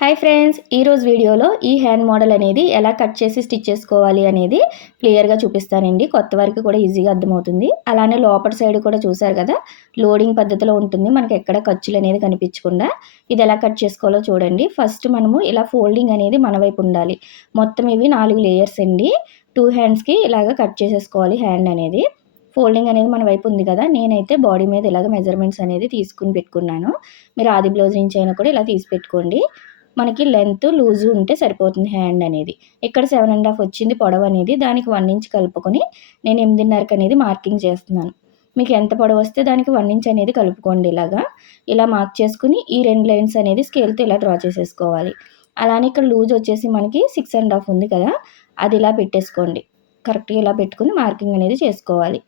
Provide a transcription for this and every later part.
Hi friends ఈరోజు వీడియోలో ఈ హ్యాండ్ మోడల్ అనేది ఎలా కట్ చేసి స్టిచ్ చేసుకోవాలి అనేది క్లియర్గా చూపిస్తానండి. కొత్త వారికి కూడా ఈజీగా అర్థమవుతుంది. అలానే లోపల సైడ్ కూడా చూసారు కదా లోడింగ్ పద్ధతిలో ఉంటుంది. మనకి ఎక్కడ ఖర్చులు అనేది కనిపించకుండా ఇది ఎలా కట్ చేసుకోవాలో చూడండి. ఫస్ట్ మనము ఇలా ఫోల్డింగ్ అనేది మన వైపు ఉండాలి. మొత్తం ఇవి నాలుగు లేయర్స్ అండి. టూ హ్యాండ్స్కి ఇలాగ కట్ చేసేసుకోవాలి హ్యాండ్ అనేది. ఫోల్డింగ్ అనేది మన వైపు ఉంది కదా నేనైతే బాడీ మీద ఇలాగ మెజర్మెంట్స్ అనేది తీసుకుని పెట్టుకున్నాను. మీరు ఆది బ్లౌజ్ నుంచి అయినా కూడా ఇలా తీసి పెట్టుకోండి. మనకి లెంత్ లూజు ఉంటే సరిపోతుంది హ్యాండ్ అనేది. ఇక్కడ సెవెన్ అండ్ హాఫ్ వచ్చింది పొడవు అనేది దానికి వన్ ఇంచ్ కలుపుకొని నేను ఎనిమిదిన్నరకు అనేది మార్కింగ్ చేస్తున్నాను. మీకు ఎంత పొడవు వస్తే దానికి వన్ ఇంచ్ అనేది కలుపుకోండి ఇలాగా. ఇలా మార్క్ చేసుకుని ఈ రెండు లైన్స్ అనేది స్కేల్తో ఇలా డ్రా చేసేసుకోవాలి. అలానే ఇక్కడ లూజ్ వచ్చేసి మనకి సిక్స్ అండ్ హాఫ్ ఉంది కదా అది ఇలా పెట్టేసుకోండి. కరెక్ట్గా ఇలా పెట్టుకుని మార్కింగ్ అనేది చేసుకోవాలి.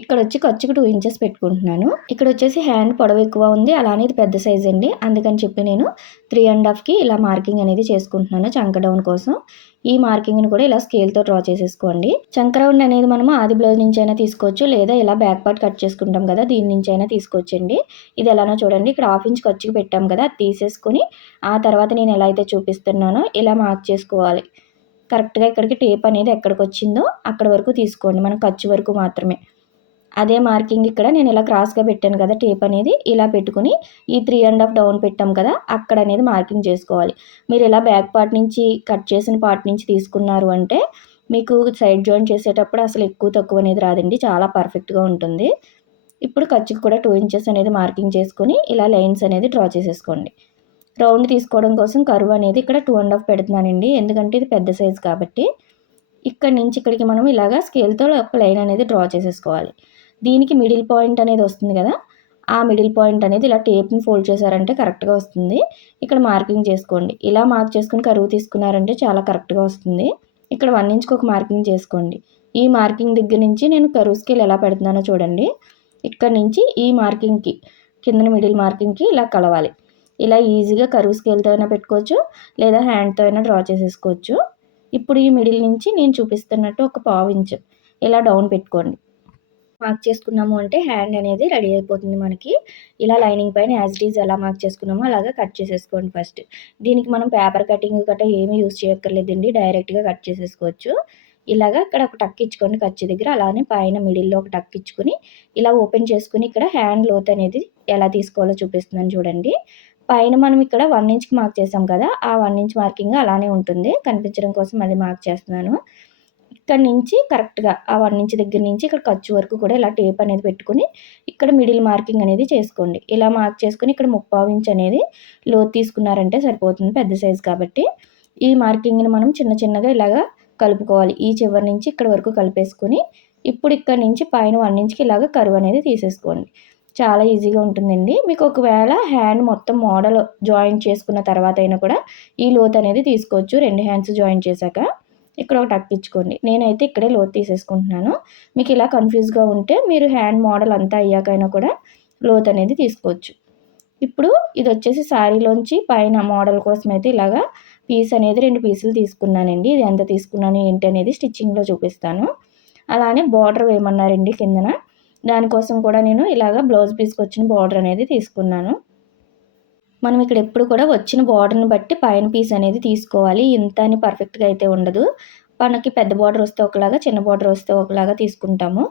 ఇక్కడ వచ్చి ఖర్చుకు టూ ఇంచెస్ పెట్టుకుంటున్నాను. ఇక్కడ వచ్చేసి హ్యాండ్ పొడవు ఎక్కువ ఉంది. అలానే ఇది పెద్ద సైజ్ అండి. అందుకని చెప్పి నేను త్రీ అండ్ హాఫ్కి ఇలా మార్కింగ్ అనేది చేసుకుంటున్నాను చంక డౌన్ కోసం. ఈ మార్కింగ్ని కూడా ఇలా స్కేల్తో డ్రా చేసేసుకోండి. చంక రౌండ్ అనేది మనం ఆది బ్లౌజ్ నుంచి అయినా తీసుకోవచ్చు. లేదా ఇలా బ్యాక్ పార్ట్ కట్ చేసుకుంటాం కదా దీని నుంచి అయినా తీసుకోవచ్చండి. ఇది ఎలానో చూడండి. ఇక్కడ హాఫ్ ఇంచ్ ఖర్చుకు పెట్టాం కదా అది తీసేసుకుని ఆ తర్వాత నేను ఎలా అయితే చూపిస్తున్నానో ఇలా మార్క్ చేసుకోవాలి. కరెక్ట్గా ఇక్కడికి టేప్ అనేది ఎక్కడికి వచ్చిందో అక్కడ వరకు తీసుకోండి. మనం ఖర్చు వరకు మాత్రమే. అదే మార్కింగ్ ఇక్కడ నేను ఇలా క్రాస్గా పెట్టాను కదా టేప్ అనేది. ఇలా పెట్టుకుని ఈ త్రీ అండ్ హాఫ్ డౌన్ పెట్టాం కదా అక్కడ అనేది మార్కింగ్ చేసుకోవాలి. మీరు ఇలా బ్యాక్ పార్ట్ నుంచి కట్ చేసిన పార్ట్ నుంచి తీసుకున్నారు అంటే మీకు సైడ్ జాయిన్ చేసేటప్పుడు అసలు ఎక్కువ తక్కువ అనేది రాదండి చాలా పర్ఫెక్ట్గా ఉంటుంది. ఇప్పుడు ఖర్చుకు కూడా టూ ఇంచెస్ అనేది మార్కింగ్ చేసుకొని ఇలా లైన్స్ అనేది డ్రా చేసేసుకోండి. రౌండ్ తీసుకోవడం కోసం కరువు అనేది ఇక్కడ టూ అండ్ హాఫ్ పెడుతున్నానండి ఎందుకంటే ఇది పెద్ద సైజ్ కాబట్టి. ఇక్కడ నుంచి ఇక్కడికి మనం ఇలాగా స్కేల్తో ఒక లైన్ అనేది డ్రా చేసేసుకోవాలి. దీనికి మిడిల్ పాయింట్ అనేది వస్తుంది కదా ఆ మిడిల్ పాయింట్ అనేది ఇలా టేప్ని ఫోల్డ్ చేశారంటే కరెక్ట్గా వస్తుంది. ఇక్కడ మార్కింగ్ చేసుకోండి. ఇలా మార్క్ చేసుకుని కరువు తీసుకున్నారంటే చాలా కరెక్ట్గా వస్తుంది. ఇక్కడ వన్ ఇంచ్కి ఒక మార్కింగ్ చేసుకోండి. ఈ మార్కింగ్ దగ్గర నుంచి నేను కరువు స్కేల్ ఎలా పెడుతున్నానో చూడండి. ఇక్కడ నుంచి ఈ మార్కింగ్కి కింద మిడిల్ మార్కింగ్కి ఇలా కలవాలి. ఇలా ఈజీగా కరువు స్కేల్తో అయినా పెట్టుకోవచ్చు లేదా హ్యాండ్తో అయినా డ్రా చేసేసుకోవచ్చు. ఇప్పుడు ఈ మిడిల్ నుంచి నేను చూపిస్తున్నట్టు ఒక పావు ఇంచు ఇలా డౌన్ పెట్టుకోండి. మార్క్ చేసుకున్నాము అంటే హ్యాండ్ అనేది రెడీ అయిపోతుంది మనకి. ఇలా లైనింగ్ పైన యాజ్ డీజ్ ఎలా మార్క్ చేసుకున్నామో అలాగా కట్ చేసేసుకోండి ఫస్ట్ దీనికి మనం పేపర్ కటింగ్ గట్రా ఏమీ యూజ్ చేయక్కర్లేదండి డైరెక్ట్గా కట్ చేసేసుకోవచ్చు. ఇలాగా ఇక్కడ ఒక టక్ ఇచ్చుకొని ఖర్చు దగ్గర అలానే పైన మిడిల్లో ఒక టక్ ఇచ్చుకొని ఇలా ఓపెన్ చేసుకుని ఇక్కడ హ్యాండ్ లోత్ అనేది ఎలా తీసుకోవాలో చూపిస్తున్నాను చూడండి. పైన మనం ఇక్కడ వన్ ఇంచ్కి మార్క్ చేసాం కదా ఆ వన్ ఇంచ్ మార్కింగ్ అలానే ఉంటుంది. కనిపించడం కోసం మళ్ళీ మార్క్ చేస్తున్నాను. ఇక్కడ నుంచి కరెక్ట్గా ఆ వన్ ఇంచ్ దగ్గర నుంచి ఇక్కడ ఖర్చు వరకు కూడా ఇలా టేప్ అనేది పెట్టుకుని ఇక్కడ మిడిల్ మార్కింగ్ అనేది చేసుకోండి. ఇలా మార్క్ చేసుకుని ఇక్కడ ముప్పావు ఇంచ్ అనేది లోతు తీసుకున్నారంటే సరిపోతుంది పెద్ద సైజు కాబట్టి. ఈ మార్కింగ్ని మనం చిన్న చిన్నగా ఇలాగా కలుపుకోవాలి. ఈ చివరి నుంచి ఇక్కడ వరకు కలిపేసుకొని ఇప్పుడు ఇక్కడ నుంచి పైన వన్ ఇంచ్కి ఇలాగ కరువు అనేది తీసేసుకోండి. చాలా ఈజీగా ఉంటుందండి. మీకు ఒకవేళ హ్యాండ్ మొత్తం మోడల్ జాయిన్ చేసుకున్న తర్వాత అయినా కూడా ఈ లోత్ అనేది తీసుకోవచ్చు. రెండు హ్యాండ్స్ జాయిన్ చేశాక. ఇక్కడ ఒకటి అప్పించుకోండి నేనైతే ఇక్కడే లోతు తీసేసుకుంటున్నాను. మీకు ఇలా కన్ఫ్యూజ్గా ఉంటే మీరు హ్యాండ్ మోడల్ అంతా అయ్యాకైనా కూడా లోత్ అనేది తీసుకోవచ్చు. ఇప్పుడు ఇది వచ్చేసి శారీలోంచి పైన మోడల్ కోసం అయితే ఇలాగా పీస్ అనేది రెండు పీసులు తీసుకున్నానండి. ఇది ఎంత తీసుకున్నాను ఏంటి అనేది స్టిచ్చింగ్లో చూపిస్తాను. అలానే బార్డర్ వేయమన్నారండి కిందన. దానికోసం కూడా నేను ఇలాగ బ్లౌజ్ పీస్కి వచ్చిన బార్డర్ అనేది తీసుకున్నాను. మనం ఇక్కడ ఎప్పుడు కూడా వచ్చిన బార్డర్ని బట్టి పైన పీస్ అనేది తీసుకోవాలి. ఇంత అని పర్ఫెక్ట్గా అయితే ఉండదు. మనకి పెద్ద బార్డర్ వస్తే ఒకలాగా చిన్న బార్డర్ వస్తే ఒకలాగా తీసుకుంటాము.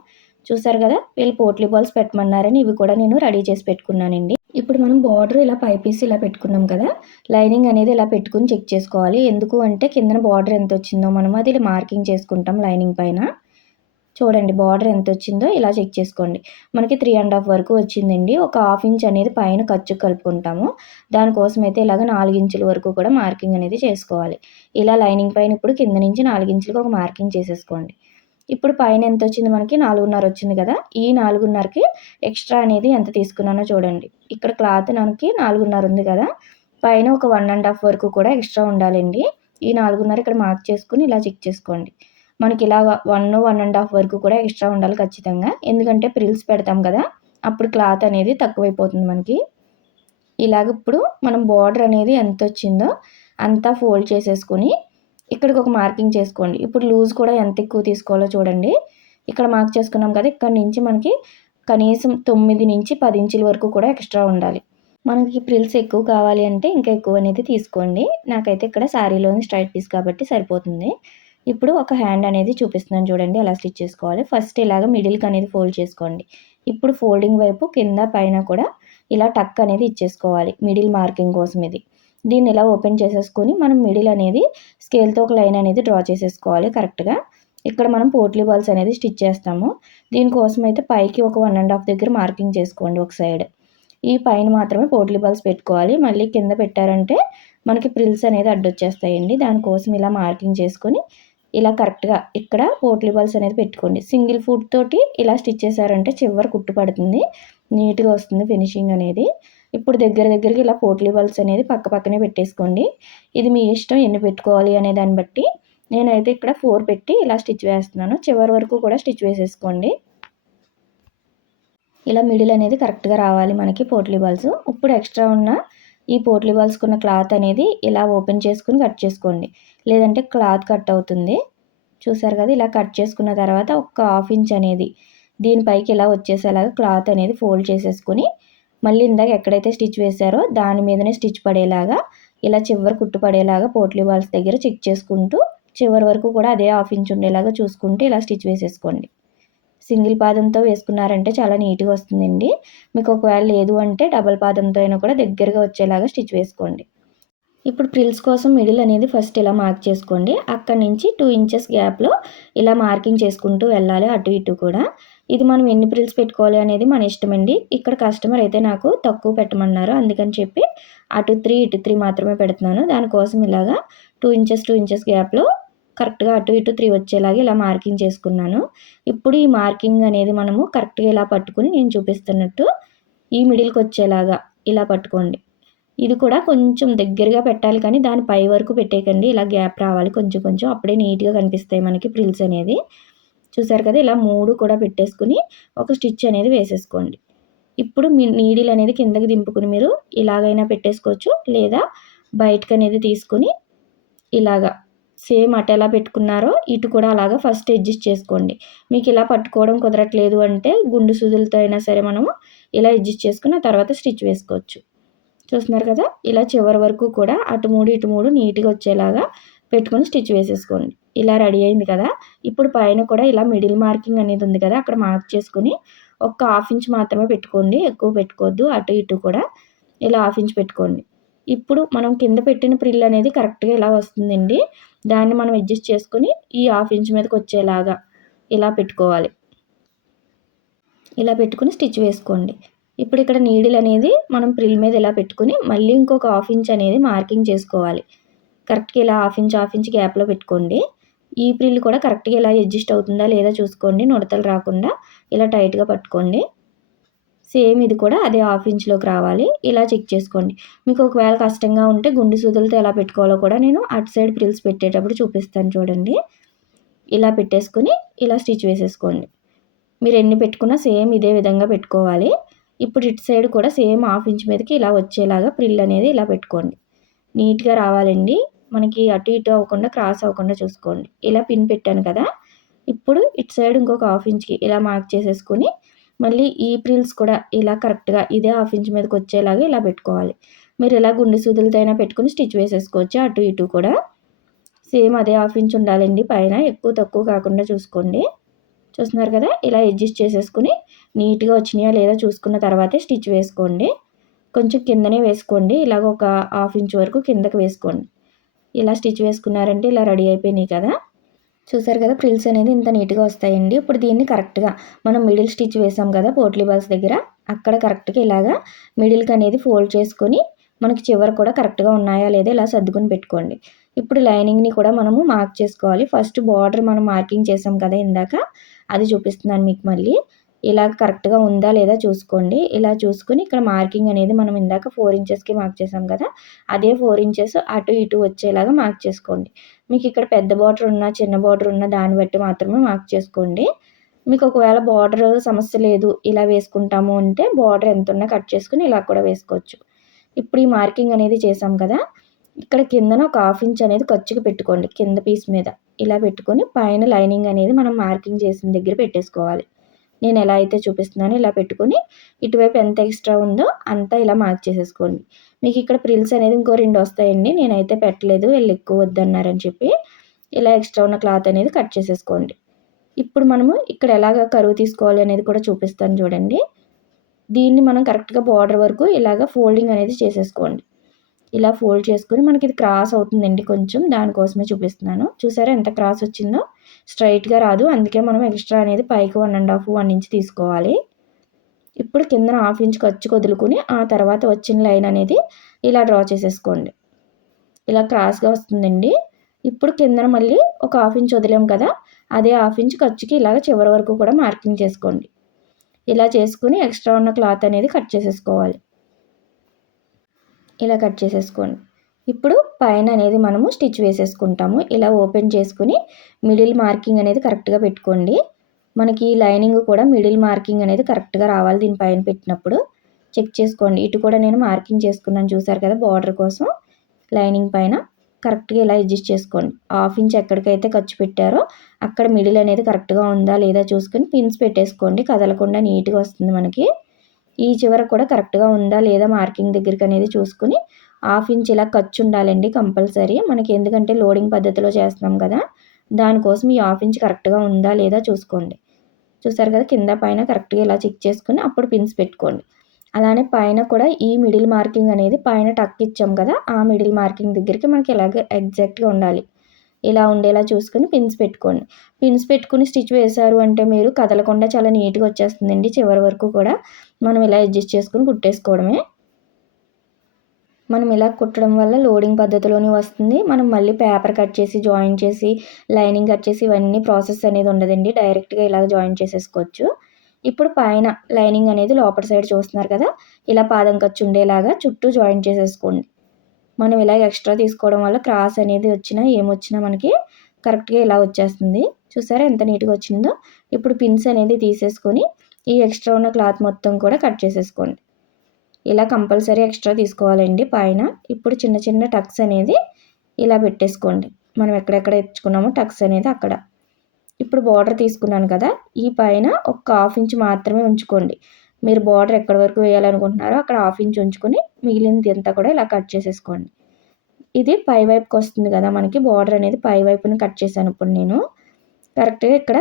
చూసారు కదా? వీళ్ళు పోట్లీ బాల్స్ పెట్టమన్నారని ఇవి కూడా నేను రెడీ చేసి పెట్టుకున్నానండి. ఇప్పుడు మనం బార్డర్ ఇలా పైపీస్ ఇలా పెట్టుకున్నాం కదా? లైనింగ్ అనేది ఇలా పెట్టుకుని చెక్ చేసుకోవాలి. ఎందుకు అంటే కిందన బార్డర్ ఎంత వచ్చిందో మనం అది మార్కింగ్ చేసుకుంటాం లైనింగ్ పైన. చూడండి బార్డర్ ఎంత వచ్చిందో ఇలా చెక్ చేసుకోండి. మనకి త్రీ అండ్ హాఫ్ వరకు వచ్చిందండి. ఒక హాఫ్ ఇంచ్ అనేది పైన ఖర్చు కలుపుకుంటాము. దానికోసం అయితే ఇలాగ నాలుగు ఇంచుల వరకు కూడా మార్కింగ్ అనేది చేసుకోవాలి. ఇలా లైనింగ్ పైన ఇప్పుడు కింద నుంచి నాలుగు ఇంచులకు ఒక మార్కింగ్ చేసేసుకోండి. ఇప్పుడు పైన ఎంత వచ్చింది మనకి? నాలుగున్నర వచ్చింది కదా. ఈ నాలుగున్నరకి ఎక్స్ట్రా అనేది ఎంత తీసుకున్నానో చూడండి. ఇక్కడ క్లాత్ మనకి నాలుగున్నర ఉంది కదా. పైన ఒక వన్ అండ్ హాఫ్ వరకు కూడా ఎక్స్ట్రా ఉండాలండి. ఈ నాలుగున్నర ఇక్కడ మార్క్ చేసుకుని ఇలా చెక్ చేసుకోండి. మనకి ఇలా వన్ వన్ అండ్ హాఫ్ వరకు కూడా ఎక్స్ట్రా ఉండాలి ఖచ్చితంగా. ఎందుకంటే ప్రిల్స్ పెడతాం కదా అప్పుడు క్లాత్ అనేది తక్కువైపోతుంది మనకి. ఇలాగ ఇప్పుడు మనం బార్డర్ అనేది ఎంత వచ్చిందో అంతా ఫోల్డ్ చేసేసుకొని ఇక్కడికి ఒక మార్కింగ్ చేసుకోండి. ఇప్పుడు లూజ్ కూడా ఎంత ఎక్కువ తీసుకోవాలో చూడండి. ఇక్కడ మార్క్ చేసుకున్నాం కదా ఇక్కడ నుంచి మనకి కనీసం తొమ్మిది నుంచి పది ఇంచుల వరకు కూడా ఎక్స్ట్రా ఉండాలి. మనకి ప్రిల్స్ ఎక్కువ కావాలి అంటే ఇంకా ఎక్కువ అనేది తీసుకోండి. నాకైతే ఇక్కడ శారీలోని స్ట్రైట్ పీస్ కాబట్టి సరిపోతుంది. ఇప్పుడు ఒక హ్యాండ్ అనేది చూపిస్తున్నాను చూడండి ఎలా స్టిచ్ చేసుకోవాలి. ఫస్ట్ ఇలాగ మిడిల్కి అనేది ఫోల్డ్ చేసుకోండి. ఇప్పుడు ఫోల్డింగ్ వైపు కింద పైన కూడా ఇలా టక్ అనేది ఇచ్చేసుకోవాలి మిడిల్ మార్కింగ్ కోసం ఇది. దీన్ని ఇలా ఓపెన్ చేసేసుకొని మనం మిడిల్ అనేది స్కేల్తో ఒక లైన్ అనేది డ్రా చేసేసుకోవాలి కరెక్ట్గా ఇక్కడ మనం పోట్లీ బాల్స్ అనేది స్టిచ్ చేస్తాము. దీనికోసం అయితే పైకి ఒక వన్ అండ్ హాఫ్ దగ్గర మార్కింగ్ చేసుకోండి ఒక సైడ్ ఈ పైన మాత్రమే పోట్లీ బాల్స్ పెట్టుకోవాలి. మళ్ళీ కింద పెట్టారంటే మనకి ప్రిల్స్ అనేది అడ్డొచ్చేస్తాయండి. దానికోసం ఇలా మార్కింగ్ చేసుకొని ఇలా కరెక్ట్గా ఇక్కడ పోట్లీ బాల్స్ అనేది పెట్టుకోండి. సింగిల్ ఫుడ్ తోటి ఇలా స్టిచ్ చేశారంటే చివరి కుట్టు పడుతుంది. నీట్గా వస్తుంది ఫినిషింగ్ అనేది. ఇప్పుడు దగ్గర దగ్గరికి ఇలా పోట్లీ బాల్స్ అనేది పక్క పక్కనే పెట్టేసుకోండి. ఇది మీ ఇష్టం ఎన్ని పెట్టుకోవాలి అనే దాన్ని బట్టి. నేనైతే ఇక్కడ ఫోర్ పెట్టి ఇలా స్టిచ్ వేస్తున్నాను. చివరి వరకు కూడా స్టిచ్ వేసేసుకోండి. ఇలా మిడిల్ అనేది కరెక్ట్గా రావాలి మనకి పోట్లీ బాల్స్. ఇప్పుడు ఎక్స్ట్రా ఉన్న ఈ పోట్లీ బాల్స్కున్న క్లాత్ అనేది ఇలా ఓపెన్ చేసుకుని కట్ చేసుకోండి. లేదంటే క్లాత్ కట్ అవుతుంది. చూసారు కదా ఇలా కట్ చేసుకున్న తర్వాత ఒక హాఫ్ ఇంచ్ అనేది దీనిపైకి ఇలా వచ్చేసేలాగా క్లాత్ అనేది ఫోల్డ్ చేసేసుకొని మళ్ళీ ఇందాక ఎక్కడైతే స్టిచ్ వేశారో దాని మీదనే స్టిచ్ పడేలాగా ఇలా చివరి కుట్టు పడేలాగా పోట్లీ బాల్స్ దగ్గర చెక్ చేసుకుంటూ చివరి వరకు కూడా అదే హాఫ్ ఇంచ్ ఉండేలాగా చూసుకుంటూ ఇలా స్టిచ్ వేసేసుకోండి. సింగిల్ పాదంతో వేసుకున్నారంటే చాలా నీట్గా వస్తుందండి. మీకు ఒకవేళ లేదు అంటే డబల్ పాదంతో అయినా కూడా దగ్గరగా వచ్చేలాగా స్టిచ్ వేసుకోండి. ఇప్పుడు ప్రిల్స్ కోసం మిడిల్ అనేది ఫస్ట్ ఇలా మార్క్ చేసుకోండి. అక్కడ నుంచి టూ ఇంచెస్ గ్యాప్లో ఇలా మార్కింగ్ చేసుకుంటూ వెళ్ళాలి అటు ఇటు కూడా. ఇది మనం ఎన్ని ప్రిల్స్ పెట్టుకోవాలి అనేది మన ఇష్టమండి ఇక్కడ కస్టమర్ అయితే నాకు తక్కువ పెట్టమన్నారు. అందుకని చెప్పి అటు త్రీ ఇటు త్రీ మాత్రమే పెడుతున్నాను. దానికోసం ఇలాగా టూ ఇంచెస్ టూ ఇంచెస్ గ్యాప్లో కరెక్ట్గా అటు ఇటు త్రీ వచ్చేలాగా ఇలా మార్కింగ్ చేసుకున్నాను. ఇప్పుడు ఈ మార్కింగ్ అనేది మనము కరెక్ట్గా ఇలా పట్టుకుని నేను చూపిస్తున్నట్టు ఈ మిడిల్కి వచ్చేలాగా ఇలా పట్టుకోండి. ఇది కూడా కొంచెం దగ్గరగా పెట్టాలి కానీ దాని పై వరకు పెట్టేయకండి. ఇలా గ్యాప్ రావాలి కొంచెం కొంచెం. అప్పుడే నీట్గా కనిపిస్తాయి మనకి ప్రిల్స్ అనేది. చూసారు కదా ఇలా మూడు కూడా పెట్టేసుకుని ఒక స్టిచ్ అనేది వేసేసుకోండి. ఇప్పుడు మీ నీడిల్ అనేది కిందకి దింపుకుని మీరు ఇలాగైనా పెట్టేసుకోవచ్చు. లేదా బయటకు అనేది తీసుకుని ఇలాగా సేమ్ అటు ఎలా పెట్టుకున్నారో ఇటు కూడా అలాగా ఫస్ట్ అడ్జస్ట్ చేసుకోండి. మీకు ఇలా పట్టుకోవడం కుదరట్లేదు అంటే గుండు సూదులతో అయినా సరే మనము ఇలా అడ్జస్ట్ చేసుకుని తర్వాత స్టిచ్ వేసుకోవచ్చు. చూస్తున్నారు కదా? ఇలా చివరి వరకు కూడా అటు మూడు ఇటు మూడు నీట్గా వచ్చేలాగా పెట్టుకొని స్టిచ్ వేసేసుకోండి. ఇలా రెడీ అయింది కదా? ఇప్పుడు పైన కూడా ఇలా మిడిల్ మార్కింగ్ అనేది ఉంది కదా? అక్కడ మార్క్ చేసుకుని ఒక హాఫ్ ఇంచ్ మాత్రమే పెట్టుకోండి. ఎక్కువ పెట్టుకోవద్దు. అటు ఇటు కూడా ఇలా హాఫ్ ఇంచ్ పెట్టుకోండి. ఇప్పుడు మనం కింద పెట్టిన ప్రిల్ అనేది కరెక్ట్గా ఇలా వస్తుందండి. దాన్ని మనం అడ్జస్ట్ చేసుకుని ఈ హాఫ్ ఇంచ్ మీదకి వచ్చేలాగా ఇలా పెట్టుకోవాలి. ఇలా పెట్టుకుని స్టిచ్ వేసుకోండి. ఇప్పుడు ఇక్కడ నీడిల్ అనేది మనం ప్రిల్ మీద ఇలా పెట్టుకుని మళ్ళీ ఇంకొక హాఫ్ ఇంచ్ అనేది మార్కింగ్ చేసుకోవాలి. కరెక్ట్గా ఇలా హాఫ్ ఇంచ్ హాఫ్ ఇంచ్ గ్యాప్లో పెట్టుకోండి. ఈ ప్రిల్ కూడా కరెక్ట్గా ఇలా అడ్జస్ట్ అవుతుందా లేదా చూసుకోండి. నుడతలు రాకుండా ఇలా టైట్గా పట్టుకోండి. సేమ్ ఇది కూడా అదే హాఫ్ ఇంచ్లోకి రావాలి. ఇలా చెక్ చేసుకోండి. మీకు ఒకవేళ కష్టంగా ఉంటే గుండి సూదులతో ఎలా పెట్టుకోవాలో కూడా నేను అటు సైడ్ ప్రిల్స్ పెట్టేటప్పుడు చూపిస్తాను చూడండి. ఇలా పెట్టేసుకొని ఇలా స్టిచ్ వేసేసుకోండి. మీరు ఎన్ని పెట్టుకున్నా సేమ్ ఇదే విధంగా పెట్టుకోవాలి. ఇప్పుడు ఇటు సైడ్ కూడా సేమ్ హాఫ్ ఇంచ్ మీదకి ఇలా వచ్చేలాగా ప్రిల్ అనేది ఇలా పెట్టుకోండి. నీట్గా రావాలండి. మనకి అటు ఇటు అవ్వకుండా క్రాస్ అవ్వకుండా చూసుకోండి. ఇలా పిన్ పెట్టాను కదా. ఇప్పుడు ఇటు సైడ్ ఇంకొక హాఫ్ ఇంచ్కి ఇలా మార్క్ చేసేసుకొని మళ్ళీ ఈ ప్రిల్స్ కూడా ఇలా కరెక్ట్గా ఇదే హాఫ్ ఇంచ్ మీదకి వచ్చేలాగా ఇలా పెట్టుకోవాలి. మీరు ఇలా గుండె సూదులతో అయినా పెట్టుకుని స్టిచ్ వేసేసుకోవచ్చు. అటు ఇటు కూడా సేమ్ అదే హాఫ్ ఇంచ్ ఉండాలండి. పైన ఎక్కువ తక్కువ కాకుండా చూసుకోండి. చూస్తున్నారు కదా? ఇలా అడ్జస్ట్ చేసేసుకుని నీట్గా వచ్చినాయా లేదా చూసుకున్న తర్వాతే స్టిచ్ వేసుకోండి. కొంచెం కిందనే వేసుకోండి. ఇలాగ ఒక హాఫ్ ఇంచ్ వరకు కిందకు వేసుకోండి. ఇలా స్టిచ్ వేసుకున్నారంటే ఇలా రెడీ అయిపోయినాయి కదా? చూసారు కదా ప్రిల్స్ అనేది ఇంత నీట్గా వస్తాయండి. ఇప్పుడు దీన్ని కరెక్ట్గా మనం మిడిల్ స్టిచ్ వేసాం కదా పోట్లీ బాల్స్ దగ్గర. అక్కడ కరెక్ట్గా ఇలాగా మిడిల్కి అనేది ఫోల్డ్ చేసుకొని మనకి చివర కూడా కరెక్ట్గా ఉన్నాయా లేదా ఇలా సర్దుకొని పెట్టుకోండి. ఇప్పుడు లైనింగ్ని కూడా మనము మార్క్ చేసుకోవాలి. ఫస్ట్ బార్డర్ మనం మార్కింగ్ చేసాం కదా ఇందాక. అది చూపిస్తున్నాను మీకు మళ్ళీ. ఇలా కరెక్ట్గా ఉందా లేదా చూసుకోండి. ఇలా చూసుకుని ఇక్కడ మార్కింగ్ అనేది మనం ఇందాక ఫోర్ ఇంచెస్కి మార్క్ చేసాం కదా అదే ఫోర్ ఇంచెస్ అటు ఇటు వచ్చేలాగా మార్క్ చేసుకోండి. మీకు ఇక్కడ పెద్ద బార్డర్ ఉన్న చిన్న బార్డర్ ఉన్న దాన్ని బట్టి మాత్రమే మార్క్ చేసుకోండి. మీకు ఒకవేళ బార్డర్ సమస్య లేదు ఇలా వేసుకుంటాము అంటే బార్డర్ ఎంత ఉన్నా కట్ చేసుకుని ఇలా కూడా వేసుకోవచ్చు. ఇప్పుడు ఈ మార్కింగ్ అనేది చేసాం కదా ఇక్కడ కిందన ఒక హాఫ్ ఇంచ్ అనేది ఖర్చుకి పెట్టుకోండి. కింద పీస్ మీద. ఇలా పెట్టుకొని పైన లైనింగ్ అనేది మనం మార్కింగ్ చేసిన దగ్గర పెట్టేసుకోవాలి. నేను ఎలా అయితే చూపిస్తున్నానో ఇలా పెట్టుకొని ఇటువైపు ఎంత ఎక్స్ట్రా ఉందో అంతా ఇలా మార్క్ చేసేసుకోండి. మీకు ఇక్కడ ప్రిల్స్ అనేది ఇంకో రెండు వస్తాయండి. నేనైతే పెట్టలేదు. వీళ్ళు ఎక్కువ వద్దన్నారని చెప్పి ఇలా ఎక్స్ట్రా ఉన్న క్లాత్ అనేది కట్ చేసేసుకోండి. ఇప్పుడు మనము ఇక్కడ ఎలాగ కరువు తీసుకోవాలి అనేది కూడా చూపిస్తాను చూడండి. దీన్ని మనం కరెక్ట్గా బార్డర్ వరకు ఇలాగ ఫోల్డింగ్ అనేది చేసేసుకోండి. ఇలా ఫోల్డ్ చేసుకుని మనకి ఇది క్రాస్ అవుతుందండి కొంచెం. దానికోసమే చూపిస్తున్నాను. చూసారా ఎంత క్రాస్ వచ్చిందో? స్ట్రైట్గా రాదు. అందుకే మనం ఎక్స్ట్రా అనేది పైకి one and half one inch తీసుకోవాలి. ఇప్పుడు కిందన హాఫ్ ఇంచ్ ఖర్చు వదులుకుని ఆ తర్వాత వచ్చిన లైన్ అనేది ఇలా డ్రా చేసేసుకోండి. ఇలా క్రాస్గా వస్తుందండి. ఇప్పుడు కిందన మళ్ళీ ఒక హాఫ్ ఇంచ్ వదిలాం కదా? అదే హాఫ్ ఇంచ్ ఖర్చుకి ఇలాగ చివరి వరకు కూడా మార్కింగ్ చేసుకోండి. ఇలా చేసుకుని ఎక్స్ట్రా ఉన్న క్లాత్ అనేది కట్ చేసేసుకోవాలి. ఇలా కట్ చేసేసుకోండి. ఇప్పుడు పైన అనేది మనము స్టిచ్ వేసేసుకుంటాము. ఇలా ఓపెన్ చేసుకుని మిడిల్ మార్కింగ్ అనేది కరెక్ట్గా పెట్టుకోండి. మనకి లైనింగ్ కూడా మిడిల్ మార్కింగ్ అనేది కరెక్ట్గా రావాలి దీని పైన పెట్టినప్పుడు. చెక్ చేసుకోండి. ఇటు కూడా నేను మార్కింగ్ చేసుకున్నాను చూసారు కదా బార్డర్ కోసం. లైనింగ్ పైన కరెక్ట్గా ఇలా అడ్జస్ట్ చేసుకోండి. హాఫ్ ఇంచ్ ఎక్కడికైతే ఖర్చు పెట్టారో అక్కడ మిడిల్ అనేది కరెక్ట్గా ఉందా లేదా చూసుకొని పిన్స్ పెట్టేసుకోండి. కదలకుండా నీట్గా వస్తుంది మనకి. ఈ చివర కూడా కరెక్ట్గా ఉందా లేదా మార్కింగ్ దగ్గరికి అనేది చూసుకుని హాఫ్ ఇంచ్ ఇలా ఖర్చు ఉండాలండి కంపల్సరీ. మనకి ఎందుకంటే లోడింగ్ పద్ధతిలో చేస్తున్నాం కదా దానికోసం ఈ హాఫ్ ఇంచ్ కరెక్ట్గా ఉందా లేదా చూసుకోండి. చూసారు కదా కింద పైన కరెక్ట్గా ఇలా చెక్ చేసుకుని అప్పుడు పిన్స్ పెట్టుకోండి. అలానే పైన కూడా ఈ మిడిల్ మార్కింగ్ అనేది పైన టక్ ఇచ్చాం కదా ఆ మిడిల్ మార్కింగ్ దగ్గరికి మనకి ఇలాగ ఎగ్జాక్ట్గా ఉండాలి. ఇలా ఉండేలా చూసుకుని పిన్స్ పెట్టుకోండి. పిన్స్ పెట్టుకుని స్టిచ్ వేశారు అంటే మీరు కదలకుండా చాలా నీట్గా వచ్చేస్తుందండి. చివరి వరకు కూడా మనం ఇలా అడ్జస్ట్ చేసుకుని కుట్టేసుకోవడమే. మనం ఇలా కుట్టడం వల్ల లోడింగ్ పద్ధతిలోనే వస్తుంది. మనం మళ్ళీ పేపర్ కట్ చేసి జాయిన్ చేసి లైనింగ్ కట్ చేసి ఇవన్నీ ప్రాసెస్ అనేది ఉండదండి. డైరెక్ట్గా ఇలా జాయిన్ చేసేసుకోవచ్చు. ఇప్పుడు పైన లైనింగ్ అనేది లోపల సైడ్ చూస్తున్నారు కదా? ఇలా పాదం ఖర్చు ఉండేలాగా చుట్టూ జాయిన్ చేసేసుకోండి. మనం ఇలా ఎక్స్ట్రా తీసుకోవడం వల్ల క్రాస్ అనేది వచ్చినా ఏమొచ్చినా మనకి కరెక్ట్గా ఇలా వచ్చేస్తుంది. చూసారా ఎంత నీట్గా వచ్చిందో? ఇప్పుడు పిన్స్ అనేది తీసేసుకొని ఈ ఎక్స్ట్రా ఉన్న క్లాత్ మొత్తం కూడా కట్ చేసేసుకోండి. ఇలా కంపల్సరీ ఎక్స్ట్రా తీసుకోవాలండి పైన. ఇప్పుడు చిన్న చిన్న టక్స్ అనేది ఇలా పెట్టేసుకోండి. మనం ఎక్కడెక్కడ ఎత్తుకున్నామో టక్స్ అనేది అక్కడ. ఇప్పుడు బార్డర్ తీసుకున్నాను కదా ఈ పైన ఒక హాఫ్ ఇంచ్ మాత్రమే ఉంచుకోండి. మీరు బార్డర్ ఎక్కడి వరకు వేయాలనుకుంటున్నారో అక్కడ హాఫ్ ఇంచ్ ఉంచుకొని మిగిలినది ఎంత కూడా ఇలా కట్ చేసేసుకోండి. ఇది పై వైపుకి వస్తుంది కదా మనకి బార్డర్ అనేది పై వైపుని కట్ చేశాను ఇప్పుడు నేను. కరెక్ట్గా ఇక్కడ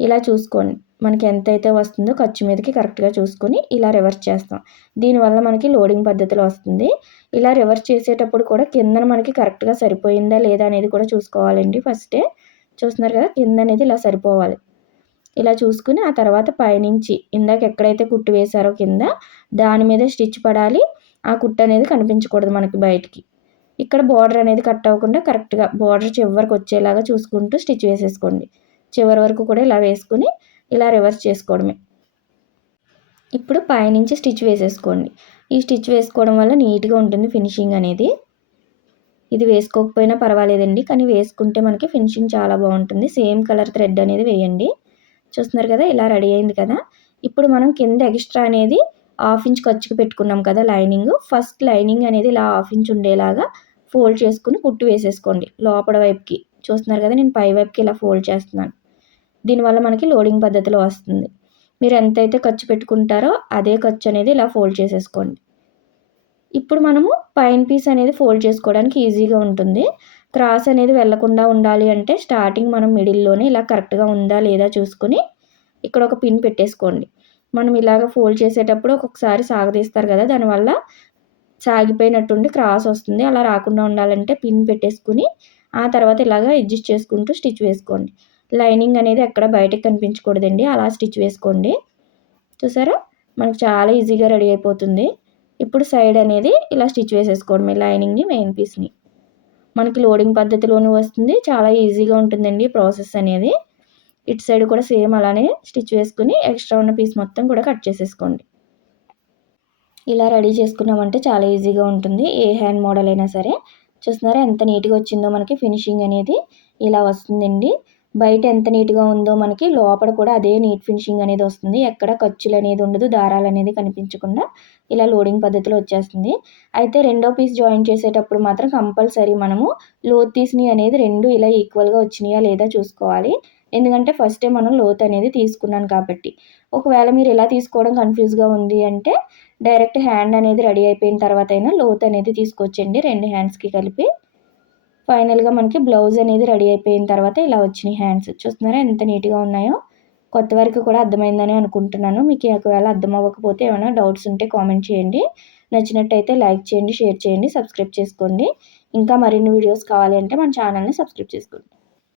ఇలా చూసుకోండి. మనకి ఎంత అయితే వస్తుందో ఖర్చు మీదకి కరెక్ట్గా చూసుకొని ఇలా రివర్స్ చేస్తాం. దీనివల్ల మనకి లోడింగ్ పద్ధతిలో వస్తుంది. ఇలా రివర్స్ చేసేటప్పుడు కూడా కిందన మనకి కరెక్ట్గా సరిపోయిందా లేదా అనేది కూడా చూసుకోవాలండి ఫస్టే చూస్తున్నారు కదా కింద అనేది ఇలా సరిపోవాలి. ఇలా చూసుకుని ఆ తర్వాత పైనుంచి ఇందాక ఎక్కడైతే కుట్టు వేశారో కింద దాని మీద స్టిచ్ పడాలి. ఆ కుట్టు అనేది కనిపించకూడదు మనకి బయటికి. ఇక్కడ బార్డర్ అనేది కట్ అవ్వకుండా కరెక్ట్గా బార్డర్ చివరికి వచ్చేలాగా చూసుకుంటూ స్టిచ్ వేసేసుకోండి. చివరి వరకు కూడా ఇలా వేసుకుని ఇలా రివర్స్ చేసుకోవడమే. ఇప్పుడు పైనుంచి స్టిచ్ వేసేసుకోండి. ఈ స్టిచ్ వేసుకోవడం వల్ల నీట్గా ఉంటుంది ఫినిషింగ్ అనేది. ఇది వేసుకోకపోయినా పర్వాలేదండి. కానీ వేసుకుంటే మనకి ఫినిషింగ్ చాలా బాగుంటుంది. సేమ్ కలర్ థ్రెడ్ అనేది వేయండి. చూస్తున్నారు కదా ఇలా రెడీ అయింది కదా. ఇప్పుడు మనం కింద ఎక్స్ట్రా అనేది హాఫ్ ఇంచ్ ఖర్చుకు పెట్టుకున్నాం కదా లైనింగ్. ఫస్ట్ లైనింగ్ అనేది ఇలా హాఫ్ ఇంచ్ ఉండేలాగా ఫోల్డ్ చేసుకుని కుట్టు వేసేసుకోండి లోపల వైపుకి. చూస్తున్నారు కదా నేను పై వైపుకి ఇలా ఫోల్డ్ చేస్తున్నాను. దీనివల్ల మనకి లోడింగ్ పద్ధతిలో వస్తుంది. మీరు ఎంతైతే ఖర్చు పెట్టుకుంటారో అదే ఖర్చు అనేది ఇలా ఫోల్డ్ చేసేసుకోండి. ఇప్పుడు మనము పైన పీస్ అనేది ఫోల్డ్ చేసుకోవడానికి ఈజీగా ఉంటుంది. క్రాస్ అనేది వెళ్ళకుండా ఉండాలి అంటే స్టార్టింగ్ మనం మిడిల్లోనే ఇలా కరెక్ట్గా ఉందా లేదా చూసుకుని ఇక్కడ ఒక పిన్ పెట్టేసుకోండి. మనం ఇలాగ ఫోల్డ్ చేసేటప్పుడు ఒక్కొక్కసారి సాగదీస్తారు కదా దానివల్ల సాగిపోయినట్టుండి క్రాస్ వస్తుంది. అలా రాకుండా ఉండాలంటే పిన్ పెట్టేసుకుని ఆ తర్వాత ఇలాగ అడ్జస్ట్ చేసుకుంటూ స్టిచ్ వేసుకోండి. లైనింగ్ అనేది ఎక్కడ బయటకు కనిపించకూడదండి అలా స్టిచ్ వేసుకోండి. చూసారా? మనకు చాలా ఈజీగా రెడీ అయిపోతుంది. ఇప్పుడు సైడ్ అనేది ఇలా స్టిచ్ వేసేసుకోవడమే లైనింగ్ని మెయిన్ పీస్ని మనకి లోడింగ్ పద్ధతిలోనూ వస్తుంది. చాలా ఈజీగా ఉంటుందండి ప్రాసెస్ అనేది. ఇటు సైడ్ కూడా సేమ్ అలానే స్టిచ్ వేసుకుని ఎక్స్ట్రా ఉన్న పీస్ మొత్తం కూడా కట్ చేసేసుకోండి. ఇలా రెడీ చేసుకున్నామంటే చాలా ఈజీగా ఉంటుంది. ఏ హ్యాండ్ మోడల్ అయినా సరే. చూస్తున్నారా ఎంత నీట్గా వచ్చిందో మనకి ఫినిషింగ్ అనేది ఇలా వస్తుందండి. బయట ఎంత నీట్గా ఉందో మనకి లోపల కూడా అదే నీట్ ఫినిషింగ్ అనేది వస్తుంది. ఎక్కడ ఖర్చులు అనేది ఉండదు దారాలు అనేది కనిపించకుండా ఇలా లోడింగ్ పద్ధతిలో వచ్చేస్తుంది. అయితే రెండో పీస్ జాయిన్ చేసేటప్పుడు మాత్రం కంపల్సరీ మనము లోత్ తీసినవి అనేది రెండు ఇలా ఈక్వల్గా వచ్చినాయా లేదా చూసుకోవాలి. ఎందుకంటే ఫస్టే మనం లోత్ అనేది తీసుకున్నాను కాబట్టి. ఒకవేళ మీరు ఇలా తీసుకోవడం కన్ఫ్యూజ్గా ఉంది అంటే డైరెక్ట్ హ్యాండ్ అనేది రెడీ అయిపోయిన తర్వాత అయినా లోత్ అనేది తీసుకొచ్చండి రెండు హ్యాండ్స్కి కలిపి ఫైనల్గా మనకి బ్లౌజ్ అనేది రెడీ అయిపోయిన తర్వాత ఇలా వచ్చినాయి హ్యాండ్స్. చూస్తున్నారా ఎంత నీట్గా ఉన్నాయో? కొత్త వరకు కూడా అర్థమైందని అనుకుంటున్నాను. మీకు ఒకవేళ అర్థం అవ్వకపోతే ఏమైనా డౌట్స్ ఉంటే కామెంట్ చేయండి. నచ్చినట్టయితే లైక్ చేయండి షేర్ చేయండి సబ్స్క్రైబ్ చేసుకోండి. ఇంకా మరిన్ని వీడియోస్ కావాలి అంటే మన ఛానల్ని సబ్స్క్రైబ్ చేసుకోండి.